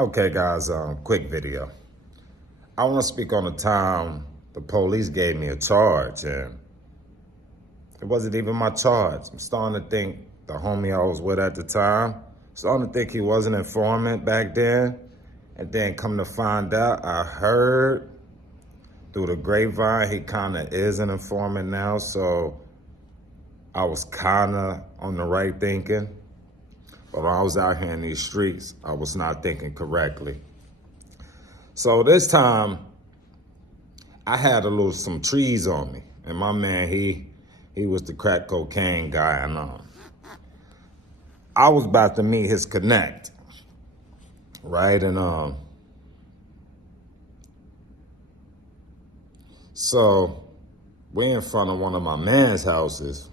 Okay, guys, quick video. I want to speak on the time the police gave me a charge, and it wasn't even my charge. I'm starting to think the homie I was with at the time, starting to think he was an informant back then, and then come to find out, I heard through the grapevine he kind of is an informant now, so I was kind of on the right thinking. But when I was out here in these streets, I was not thinking correctly. So this time, I had some trees on me, and my man, he was the crack cocaine guy, and I was about to meet his connect, right? And so we in front of one of my man's houses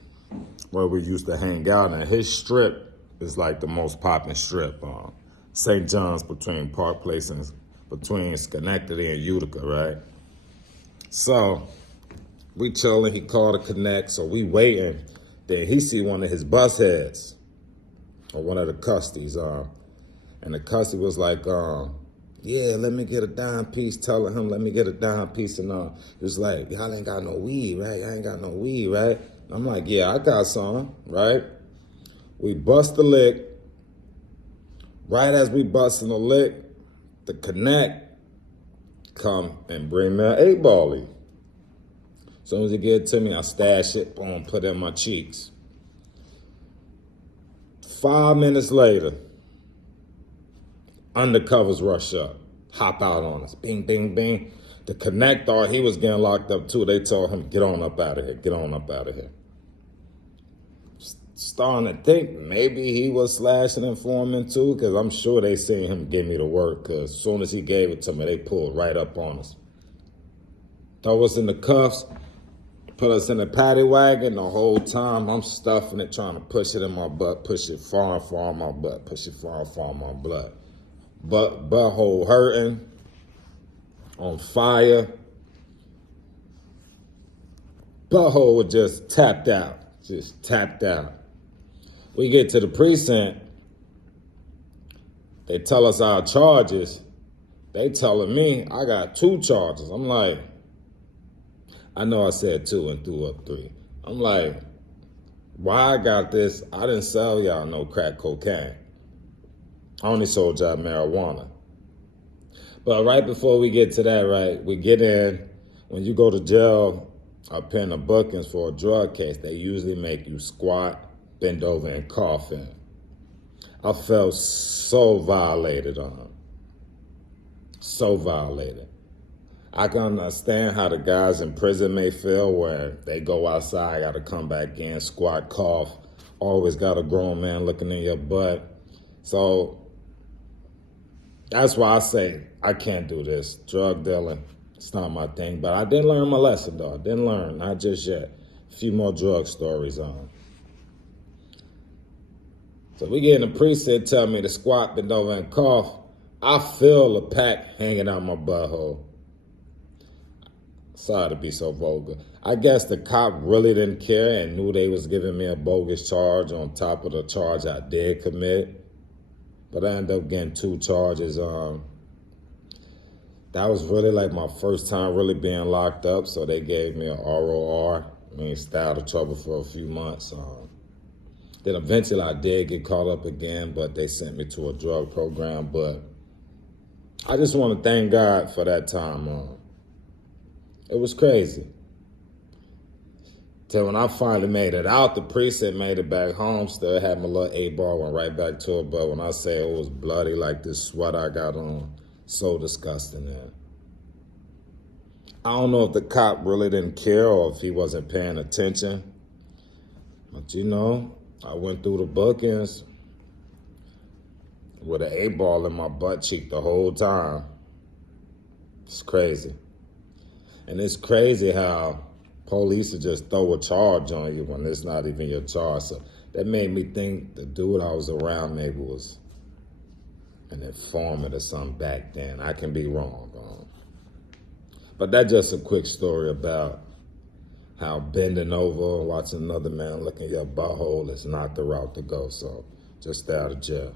where we used to hang out, and his strip is like the most popping strip, St. John's between Park Place and between Schenectady and Utica, right? So we chilling, he called to connect, so we waiting. Then he see one of his bus heads, or one of the custies, and the custy was like, yeah, let me get a dime piece, telling him, let me get a dime piece, and he was like, y'all ain't got no weed, right? I ain't got no weed, right? I'm like, yeah, I got some, right? We bust the lick. Right as we busting the lick, the connect come and bring me an 8-ball. As soon as he get it to me, I stash it, boom, put it in my cheeks. 5 minutes later, undercovers rush up, hop out on us, bing, bing, bing. The connect thought he was getting locked up too. They told him, get on up out of here, get on up out of here. Starting to think maybe he was slashing informant too, because I'm sure they seen him give me the work, because as soon as he gave it to me, they pulled right up on us. Throw us in the cuffs, put us in the paddy wagon. The whole time I'm stuffing it, trying to push it in my butt, push it far and far in my butt, push it far and far in my blood. Butthole hurting, on fire. Butthole was just tapped out. We get to the precinct, they tell us our charges. They telling me I got 2 charges. I'm like, I know I said 2 and threw up 3. I'm like, why I got this? I didn't sell y'all no crack cocaine. I only sold y'all marijuana. But right before we get to that, right, we get in. When you go to jail or pen the bookings for a drug case, they usually make you squat, bend over, and cough in. I felt so violated on him. So violated. I can understand how the guys in prison may feel, where they go outside, got to come back in, squat, cough, always got a grown man looking in your butt. So that's why I say I can't do this. Drug dealing, it's not my thing. But I did learn my lesson, though. I didn't learn, not just yet. A few more drug stories on. So we get in the precinct, tell me to squat, bend over, and cough. I feel a pack hanging out my butthole. Sorry to be so vulgar. I guess the cop really didn't care and knew they was giving me a bogus charge on top of the charge I did commit. But I ended up getting 2 charges. That was really like my first time really being locked up, so they gave me an ROR. I mean, stay out of trouble for a few months. Then eventually I did get caught up again, but they sent me to a drug program. But I just want to thank God for that time. It was crazy. Till when I finally made it out the precinct, made it back home, still had my little 8-ball, went right back to it. But when I say it was bloody like this sweat I got on, so disgusting, man. I don't know if the cop really didn't care or if he wasn't paying attention. But you know, I went through the bookings with an 8-ball in my butt cheek the whole time. It's crazy. And it's crazy how police will just throw a charge on you when it's not even your charge. So that made me think the dude I was around maybe was an informant or something back then. I can be wrong. But that's just a quick story about how bending over, watching another man look in your butthole is not the route to go. So just stay out of jail.